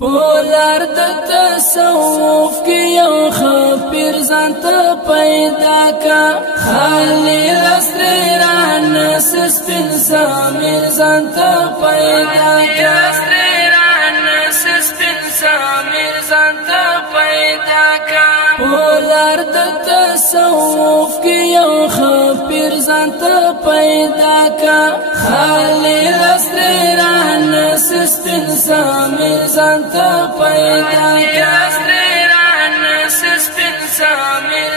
پولار د تصوف کی یو خپیر ځانته پیدا کا خالی لسران سپین سامر ځانته پیدا کا پولار د تصوف کی یو خپیر ځانته پیدا کا خالی لسران سپین سامر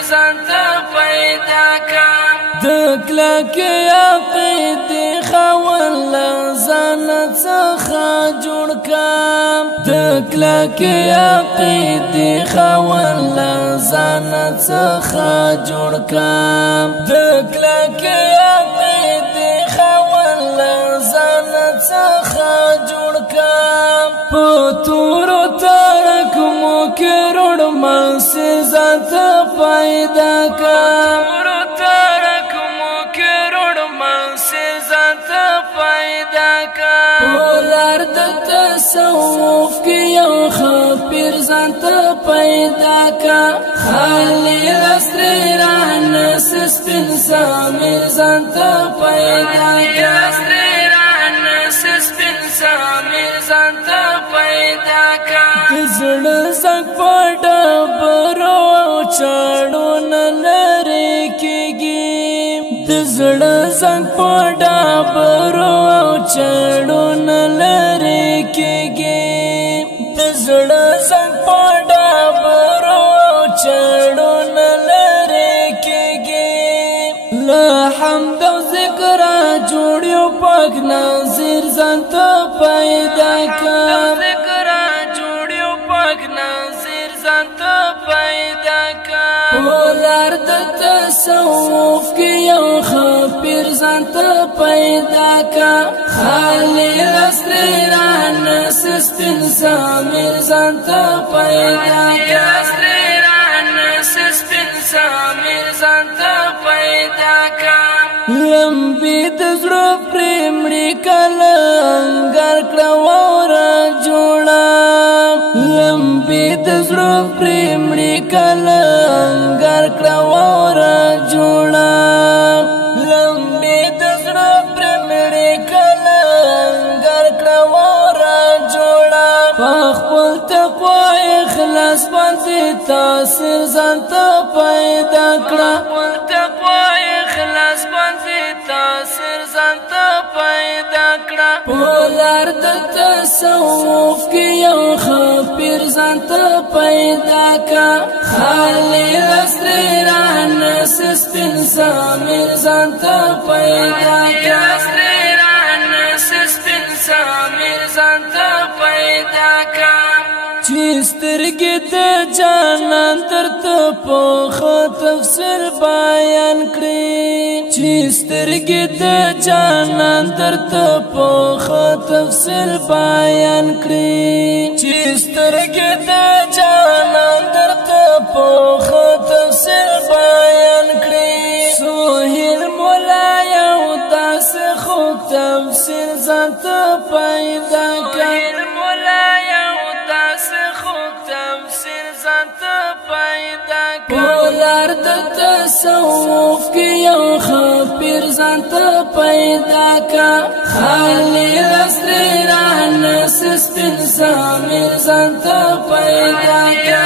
ځانته پیدا کا دکلا کی عقید خوال ځان څخه جوړ کا دکلا کی عقید خوال ځان څخه جوړ کا دکلا کی عقید خوال ځان څخه جوړ کا پتور ترک مو کې روړ مس ذات پیدا کا پولار د تصوف کی یو خپیر ځانته پیدا کا خالی لسران سپین سامر ځانته پیدا کا زړه زنګ پټه برو چاړو نه لری کیږي د زړه زنګ پټه برو چاړو نه لری کیږي د زړه زنګ پټه برو چاړو نه لری کیږي لا حمد او ذکر جوړیو پاک ناظر ځانته پیدا کا پولار د تصوف کی یو خپیر ځانته پیدا کا خالی لسران سپین سامر ځانته پیدا کا لمبی د زړه پرېمړي کله انګار کړه وره جوړه لمبی د زړه پرېمړي کله انګار کړه وره جوړه لمبی د زړه پرېمړي کله انګار کړه وره جوړه په خپل تقوا اخلاص باندې تاثیر ځانته پیدا کړه پولار د تصوف کی یو خپیر ځانته پیدا کا خالی لسران سپین سامر ځانته پیدا کا چې سترګې د جانان درته په تفسیر بیان کړي چې سترګې د جانان درته په تفسیر بیان کړي چې سترګې د جانان درته په تفسیر بیان کړي سهیل مولا یو داسې خو تفسیر ځانته پیدا کړي پولار د تصوف کی یو خپیر ځانته پیدا کا خالی لسران سپین سامر ځانته پیدا کا